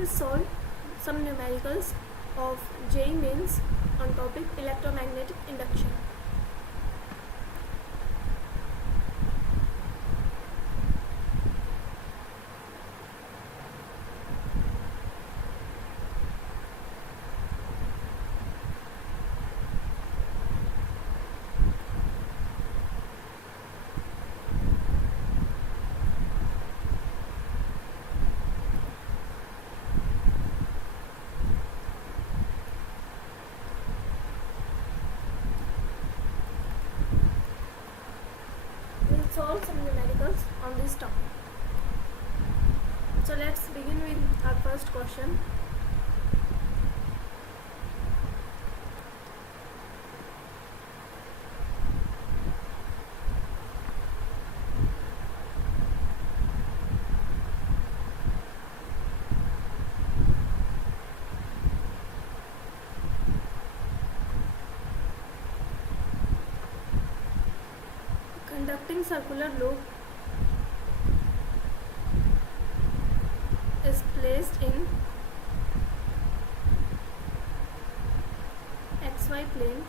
will solve some numericals of JEE mains on topic electromagnetic induction. Solve some numericals on this topic. So let's begin with our first question. Conducting circular loop is placed in XY plane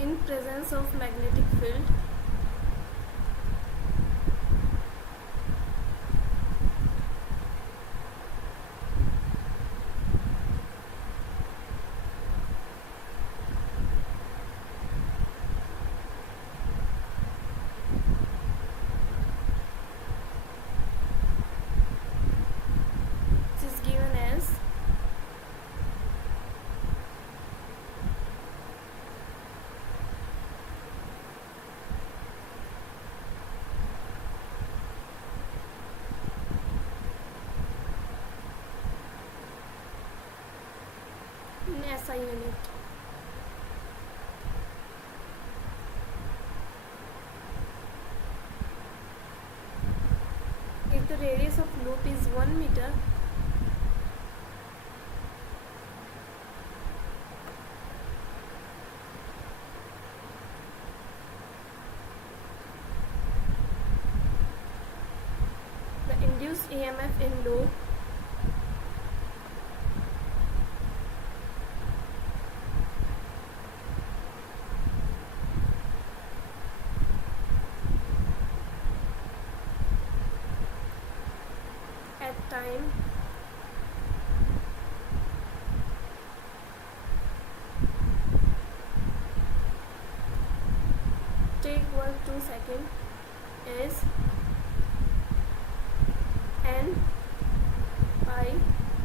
in presence of magnetic field in SI unit. If the radius of loop is 1 meter, the induced EMF in loop time take 1-2 second is n pi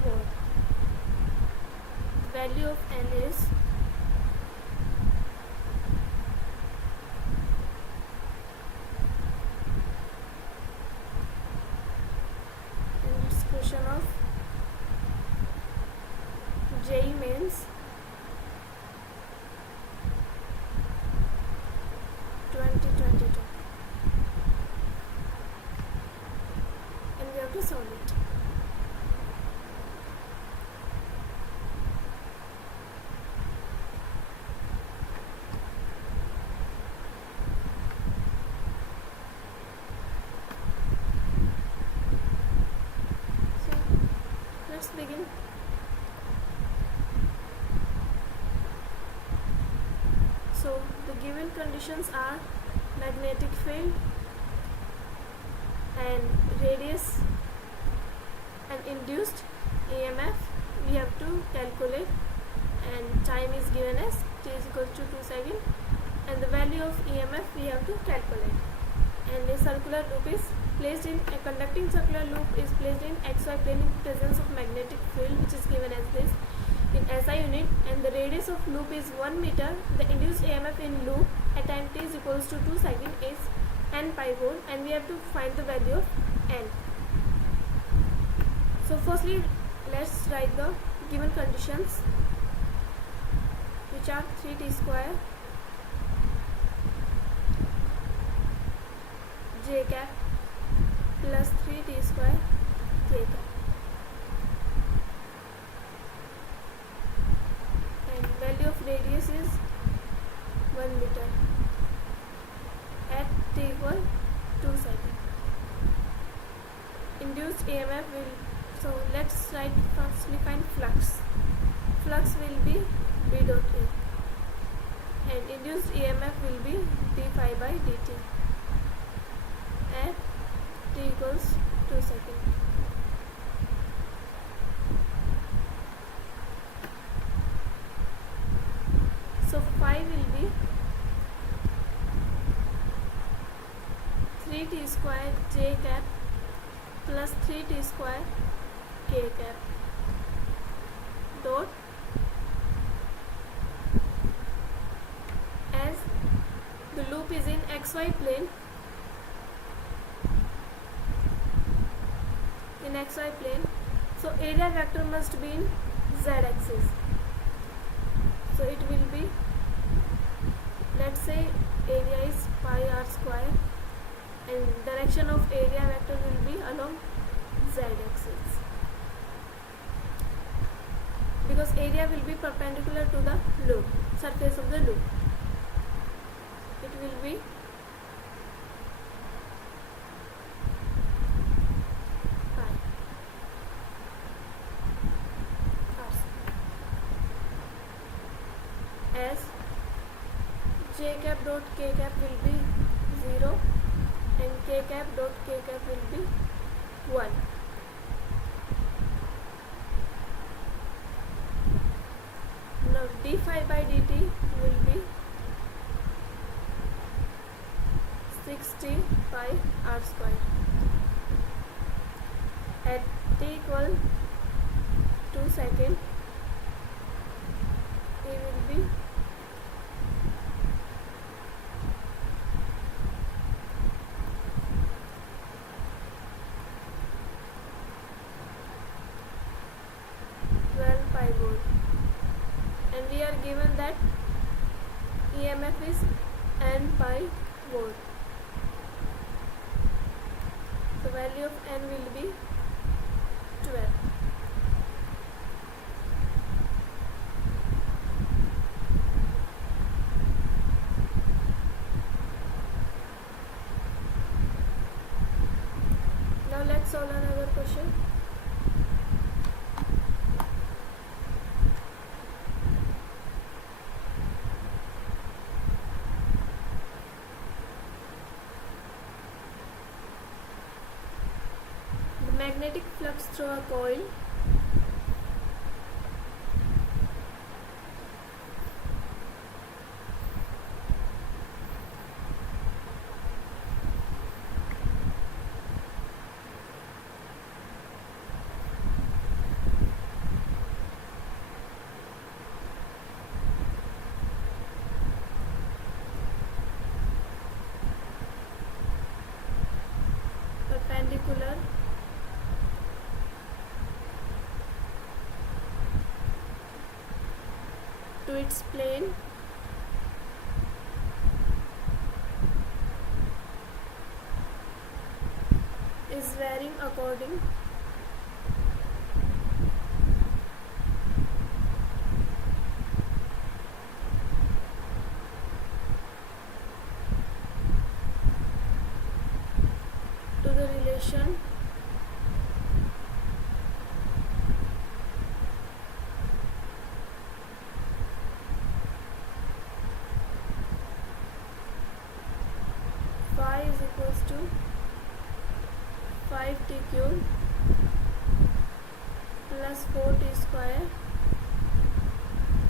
volt. Value of n is of JEE mains 2022, and we have to solve it. Let's begin. So the given conditions are magnetic field and radius and induced EMF we have to calculate, and time is given as t is equal to 2 seconds, and the value of EMF we have to calculate. And a circular loop is placed in a conducting circular loop is placed in XY plane in presence of magnetic field, which is given as this in SI unit, and the radius of loop is 1 meter. The induced EMF in loop at time t is equals to 2 seconds is n pi volt, and we have to find the value of n. So firstly let's write the given conditions, which are 3t square j cap plus 3t square j cap, and value of radius is 1 meter at t equal 2 seconds. induced EMF will, so let's write first we find flux. Flux will be B dot A and induced EMF will be d phi by dt at t equals 2 seconds. So phi will be 3t square j cap plus 3t square k cap dot, as the loop is in xy plane, so area vector must be in z axis. So it will be, let's say area is pi r square and direction of area vector will be along z axis, because area will be perpendicular to the loop, surface of the loop. It will be pi r square, as j cap dot k cap will be 0 and k cap dot k cap will be 1. Now d phi by dt will be 60 pi r square. At t equal 2 seconds, it will be 12 pi volt, and we are given that EMF is n pi volt. The value of n will be 12. Now let's solve another question. The magnetic flux through a coil perpendicular to its plane is varying according to the relation phi is equals to 5t cube plus 4t square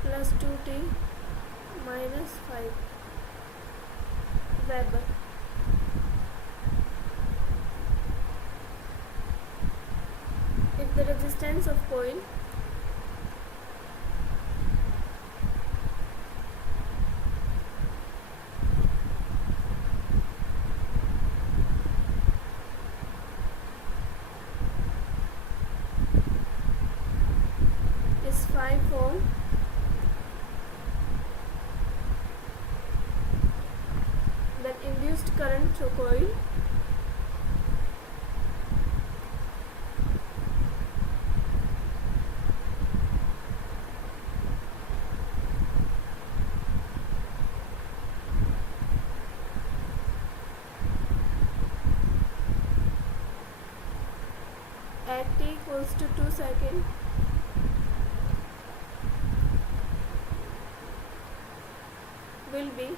plus 2t minus 5 Weber. If the resistance of coil is 5 ohm, then induced current through coil equals to 2 seconds will be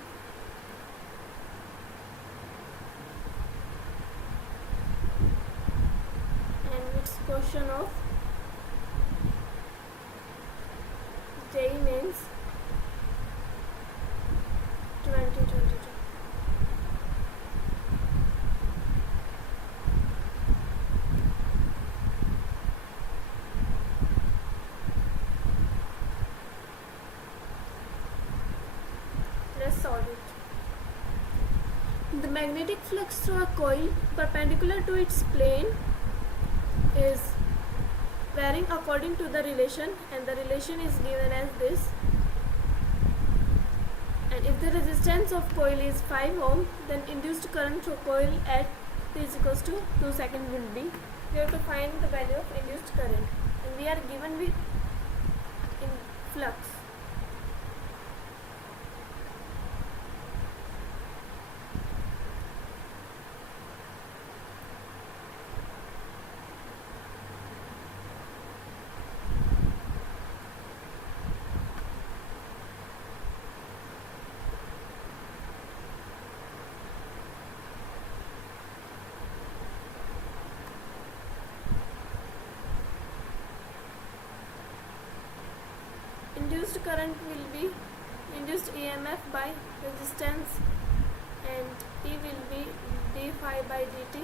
and it's question of JEE Mains 2022. Let's solve it. The magnetic flux through a coil perpendicular to its plane is varying according to the relation, and the relation is given as this. And if the resistance of coil is 5 ohm, then induced current through coil at t is equals to 2 seconds will be. We have to find the value of induced current, and we are given with in flux. Induced current will be induced EMF by resistance, and E will be d phi by dt.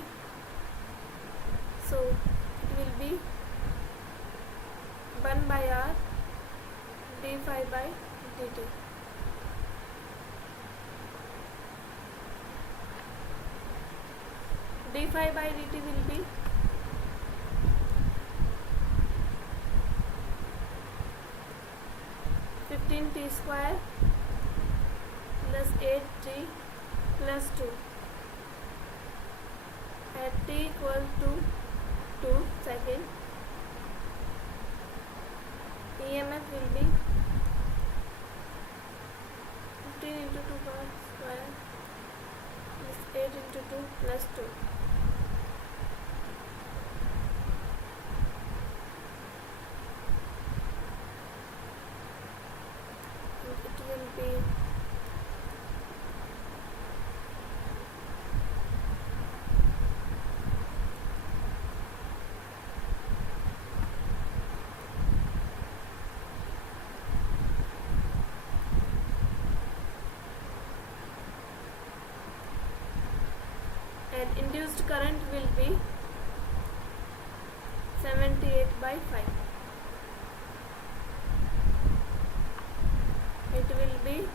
So it will be 1 by R d phi by dt. D phi by dt will be 15t square plus 8t plus 2 at t equal to 2 seconds. EMF will be 15 into 2 power square plus 8 into 2 plus 2. It will be and induced current will be 78 by 5. It will be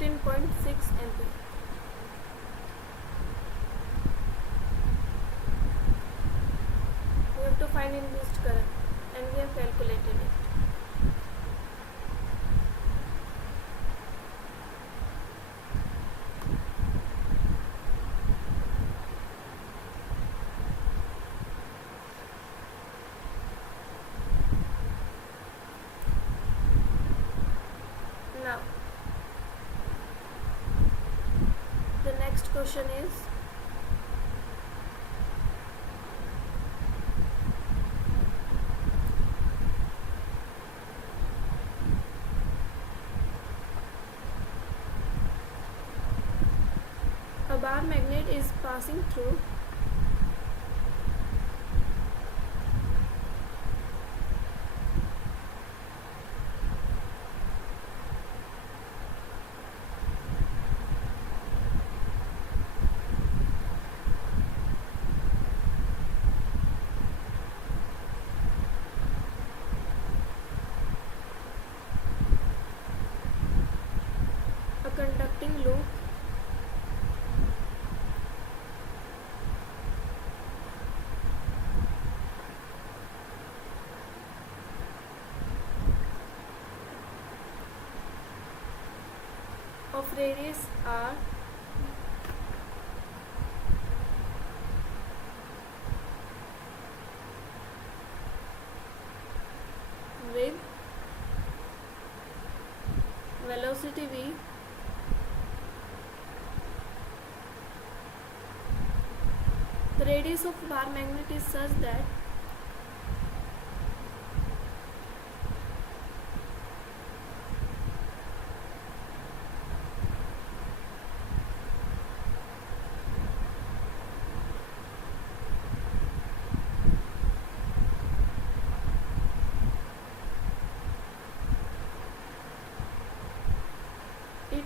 15.6 ampere. We have to find induced current, and we have calculated it. Now, the next question is a bar magnet is passing through a conducting loop of radius r with velocity v radius of bar magnet is such that it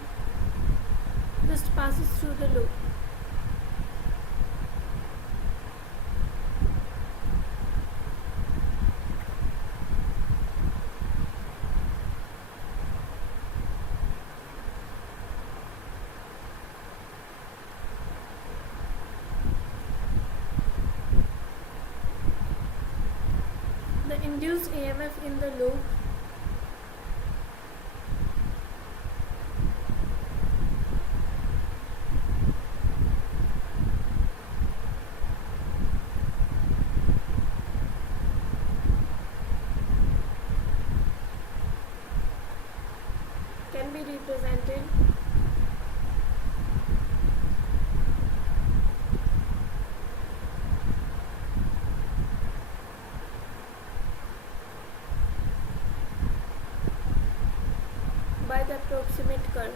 just passes through the loop. The induced EMF in the loop can be represented by the approximate curve.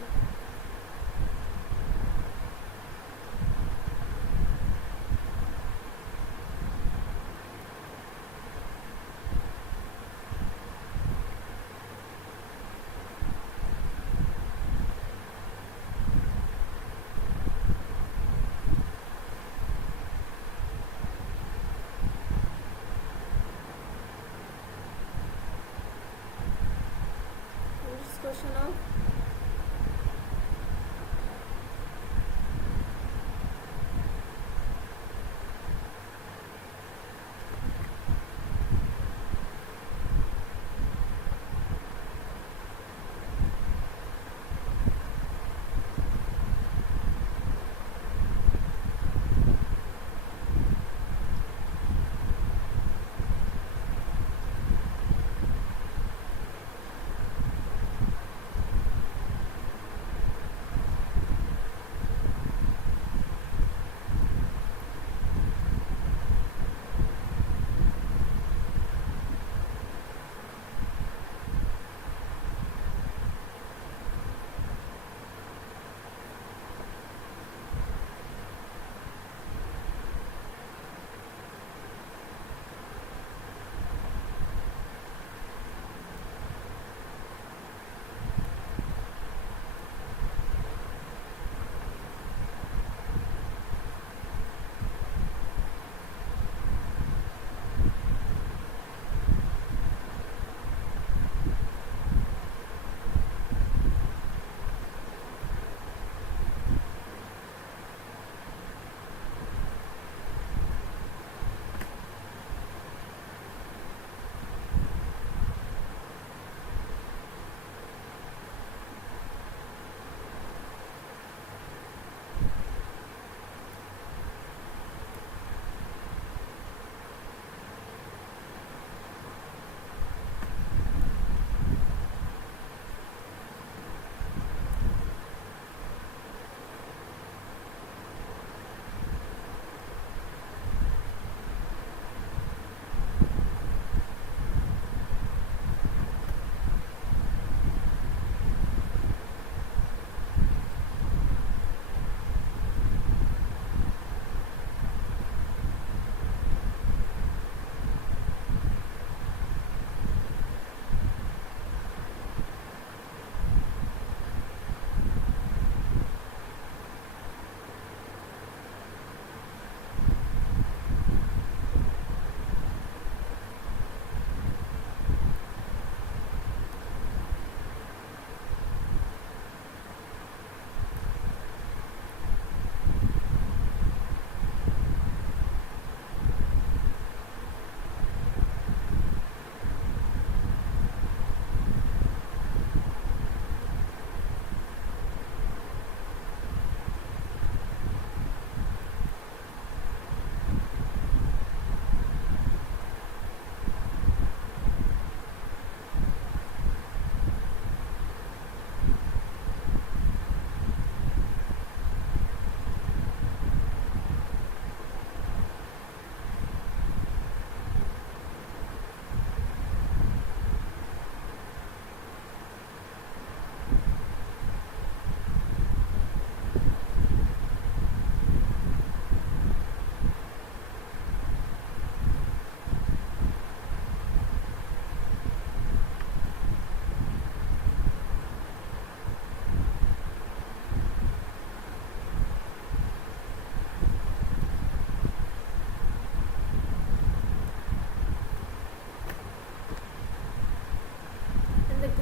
This question of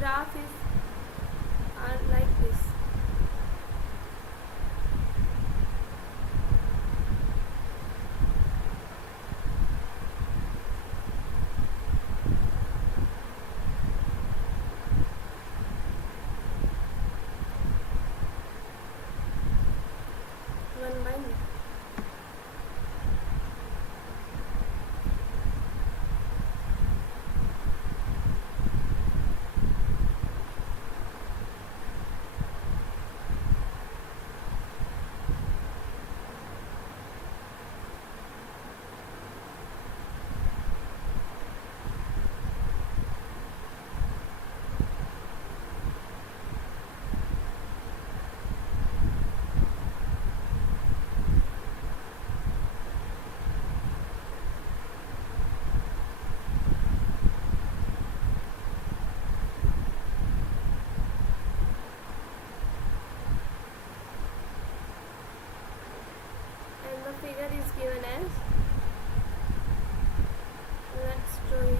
graph is are like this. One by one. And the figure is given as, let's draw it.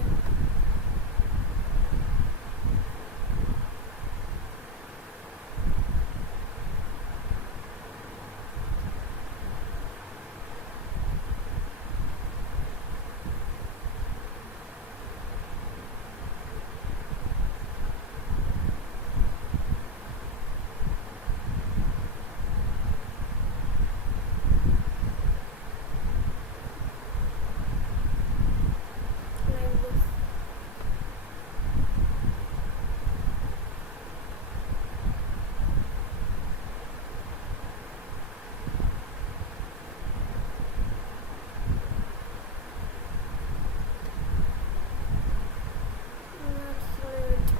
Like this. Let's leave it.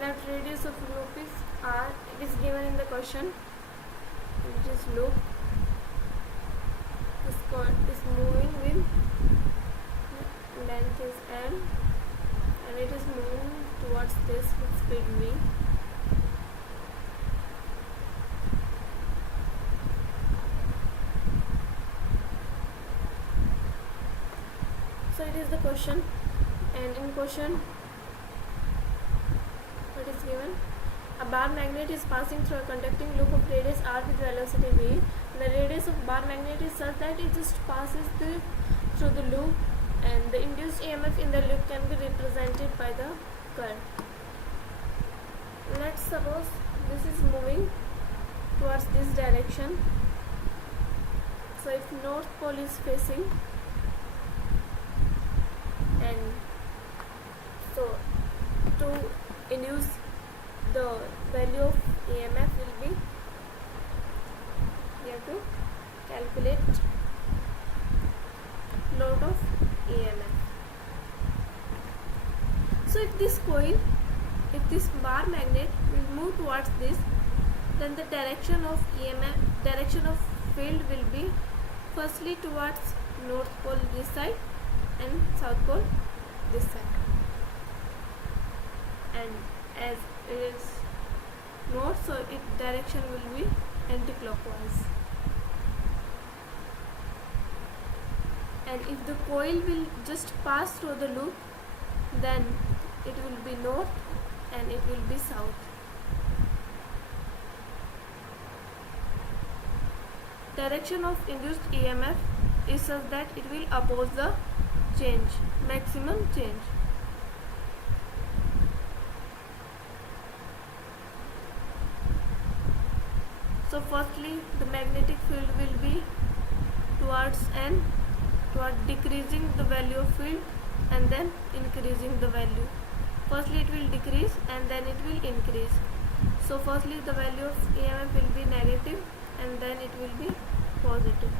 Left radius of loop is r. It is given in the question. It is loop. Is moving with length is l, and it is moving towards this with speed v. So it is the question, and in question what is given? A bar magnet is passing through a conducting loop of radius r with velocity v. The radius of bar magnet is such that it just passes through the loop, and the induced EMF in the loop can be represented by the current. Let's suppose this is moving towards this direction. So if north pole is facing, and so to induce the value of EMF will be, we have to calculate load of EMF. So if this coil, if this bar magnet will move towards this, then the direction of EMF, direction of field will be firstly towards north pole this side and south pole this side. And as it is north, so its direction will be anti-clockwise. And if the coil will just pass through the loop, then it will be north and it will be south. Direction of induced EMF is such that it will oppose the change, maximum change. So firstly the magnetic field will be towards n, toward decreasing the value of field and then increasing the value. Firstly it will decrease and then it will increase. So firstly the value of EMF will be negative and then it will be positive.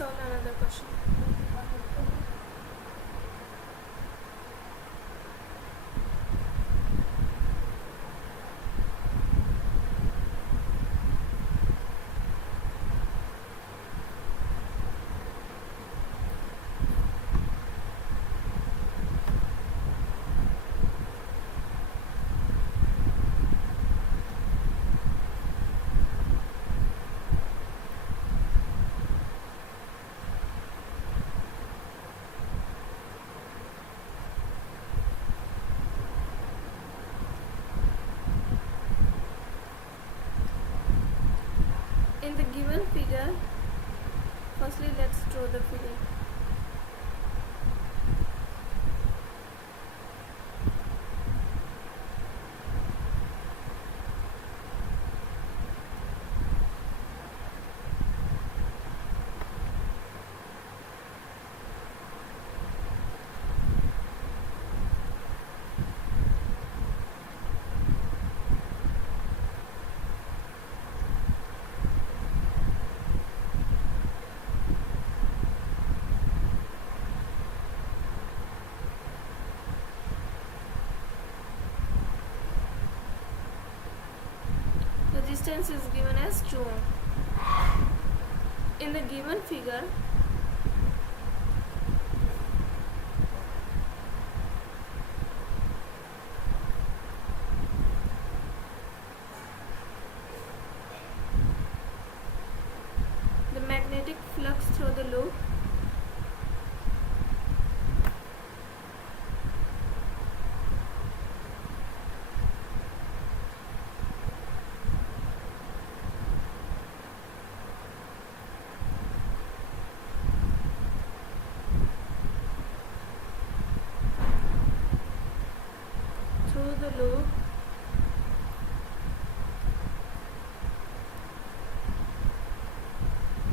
solve another question. In the given figure, firstly let's draw the figure. The distance is given as 2 ohm. In the given figure, the magnetic flux through the loop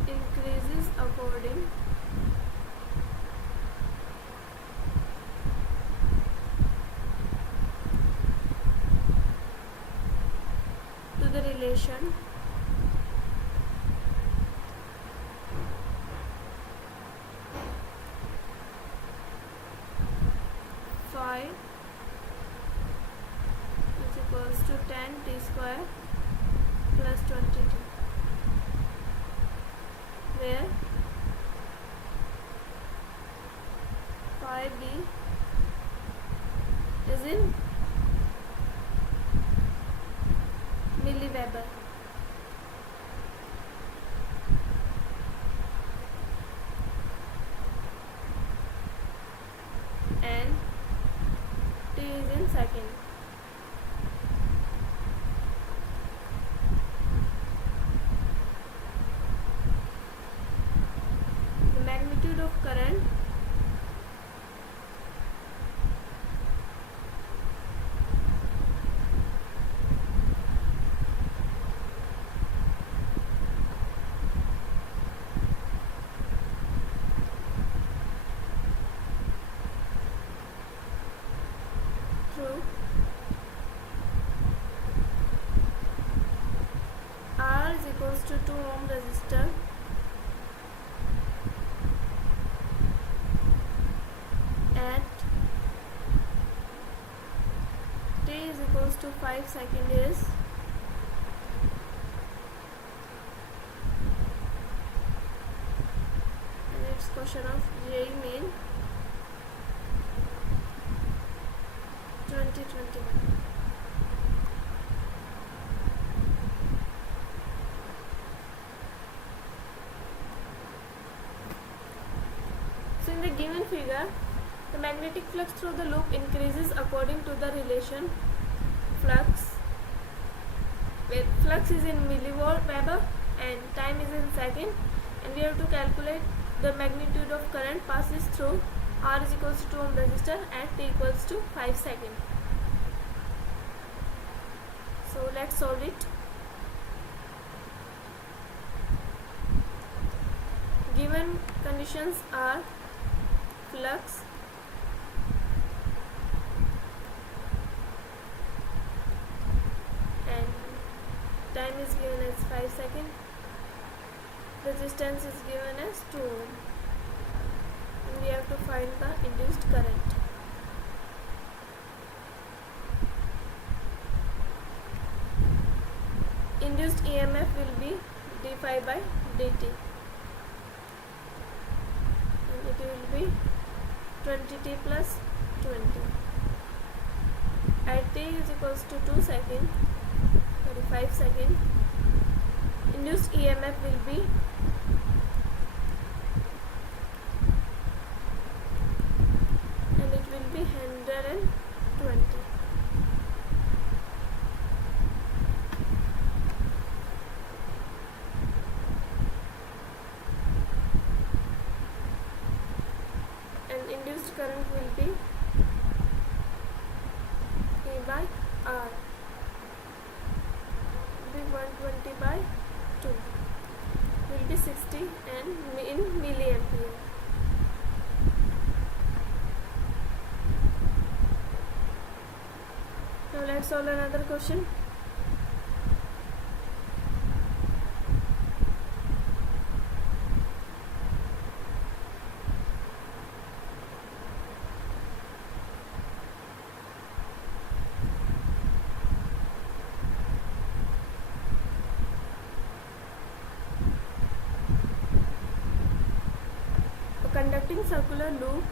increases according to the relation phi is equals to 10 t square plus 22, where phi b is in milliweber. And t is in second. The magnitude of current through R is equals to 2 ohm resistor at t is equals to 5 second is and it's question of JEE main 2021. So in the given figure, the magnetic flux through the loop increases according to the relation flux, where flux is in milliweber and time is in second, and we have to calculate the magnitude of current passes through R is equals to 2 ohm resistor at t equals to 5 second. So let's solve it. Given conditions are flux and time is given as 5 seconds. resistance is given as 2 ohm, and we have to find the induced current. Induced EMF will be d phi by dt, and it will be 20t plus 20. At t is equals to 2 seconds, 5 seconds, induced EMF will be and it will be 120. And induced current will be E by R, will be 120 by 2, will be 60 and in milliampere. Now let's solve another question. A conducting circular loop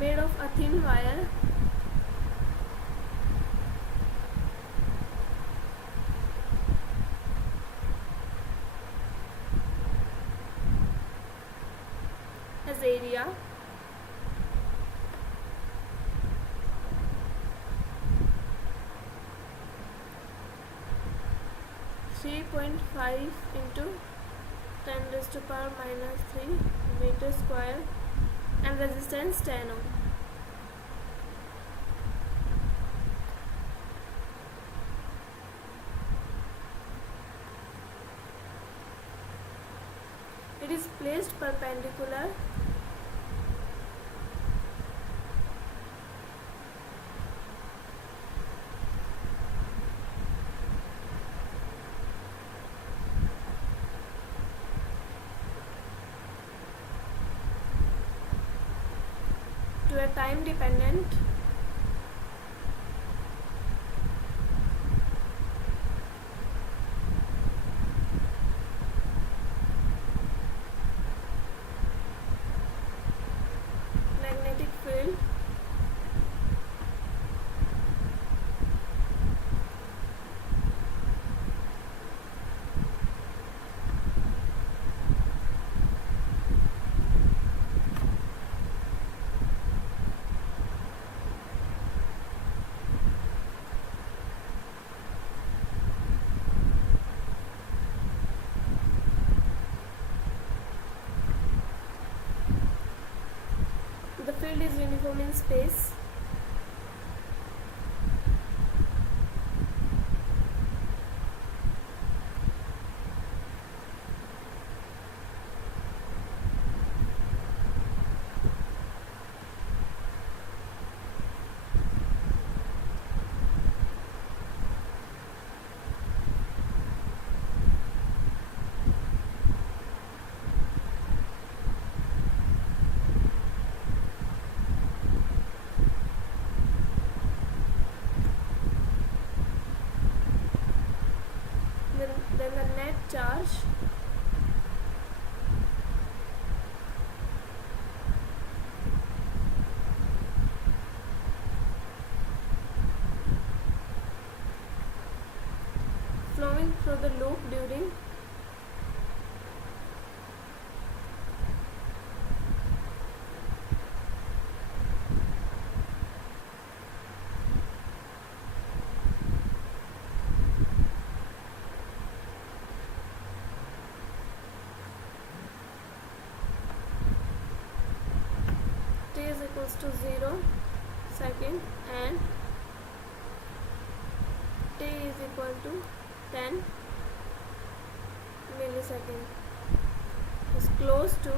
made of a thin wire has area (3.5 into 10 raised to power minus 3 meter square) and resistance 10 ohm. It is placed perpendicular to a time dependent magnetic field the field is uniform in space. Then the net charge flowing through the loop during t is equals to 0 second and t is equal to 10 millisecond. is close to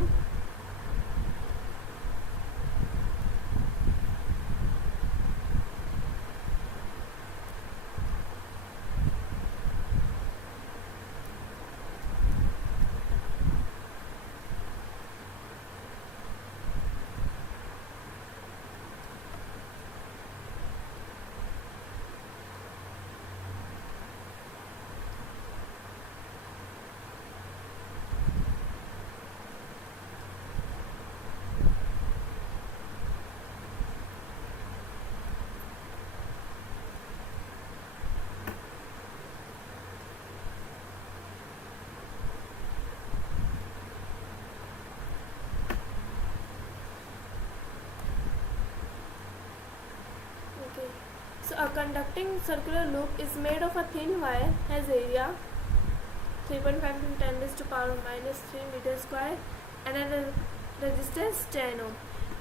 So a conducting circular loop is made of a thin wire, has area 3.5 into 10 raised to power minus 3 meter square and a resistance 10 ohm,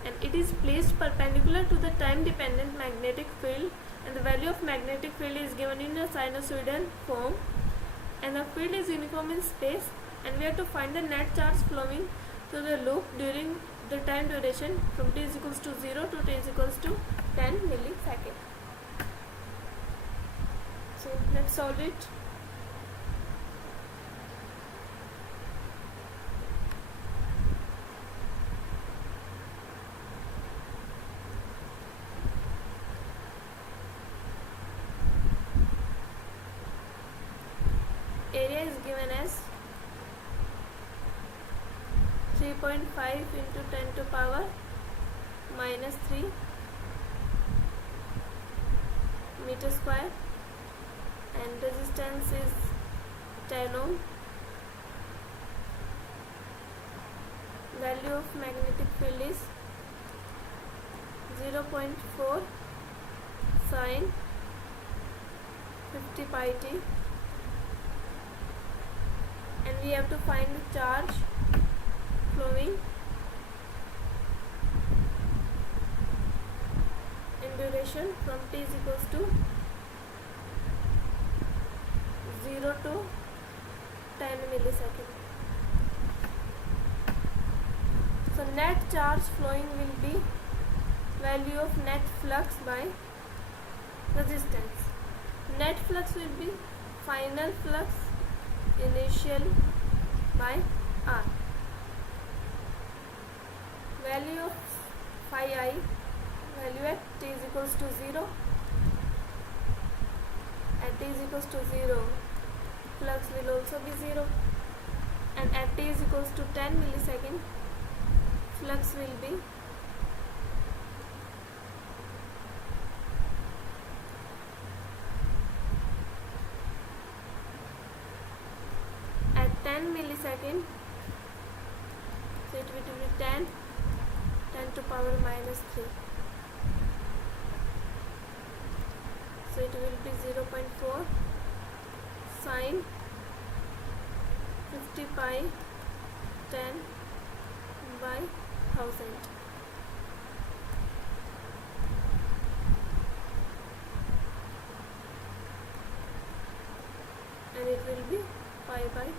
and it is placed perpendicular to the time dependent magnetic field, and the value of magnetic field is given in a sinusoidal form, and the field is uniform in space, and we have to find the net charge flowing through the loop during the time duration from t is equals to 0 to t is equals to 10 millisecond. So let's solve it. Area is given as 3.5 into 10 to power minus 3 meter square, and resistance is 10 ohm. Value of magnetic field is 0.4 sine 50 pi t, and we have to find the charge flowing in duration from t is equals to 0 to 10 millisecond. So net charge flowing will be value of net flux by resistance. Net flux will be final flux initial by R. Value of phi I, value at t is equals to 0. At t is equals to 0, flux will also be 0, and at t is equals to 10 millisecond, flux will be at 10 millisecond, so it will be 10 to power minus 3, so it will be 0.4 sine 50 pi 10 by 1000, and it will be pi by 2.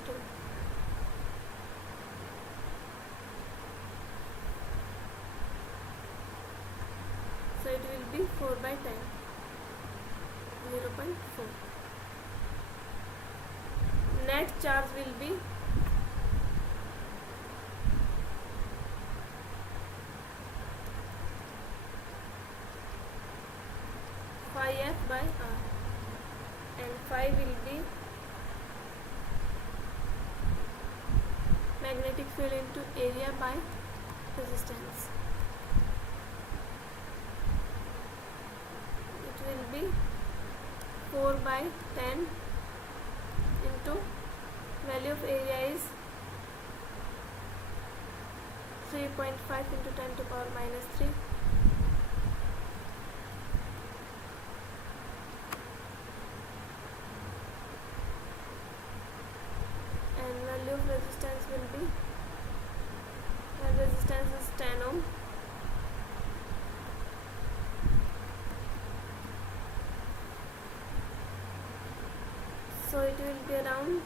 So it will be 4 by 10, 0.4. Net charge will be phi f by r, and phi will be magnetic field into area by resistance. It will be 4 by 10 into value of area is 3.5 into 10 to power minus 3, and value of resistance will be, resistance is 10 ohm, so it will be around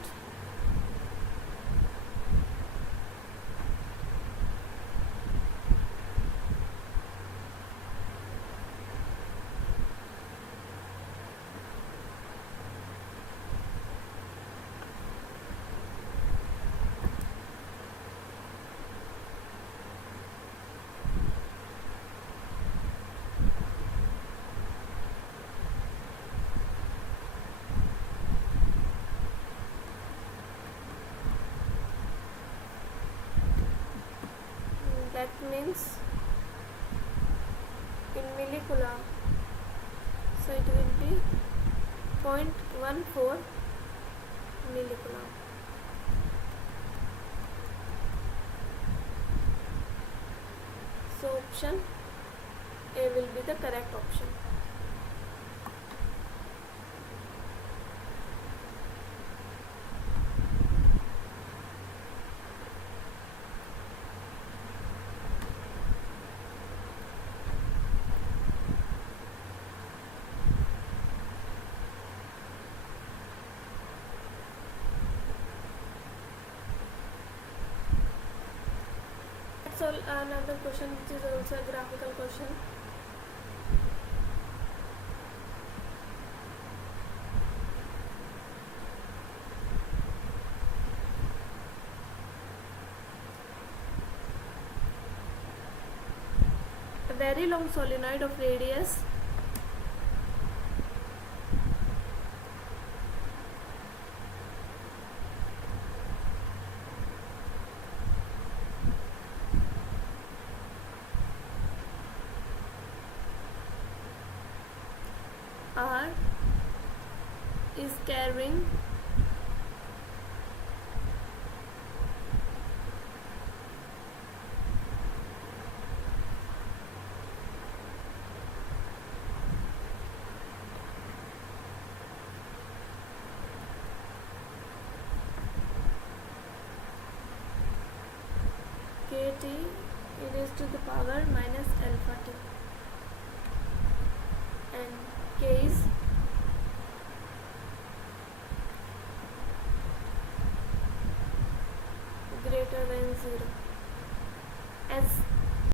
that means in millicoulomb, so it will be 0.14 millicoulomb. So option A will be the correct option. So another question which is also a graphical question. A very long solenoid of radius R is carrying kT e raised to the power minus alpha t, and k is greater than 0. As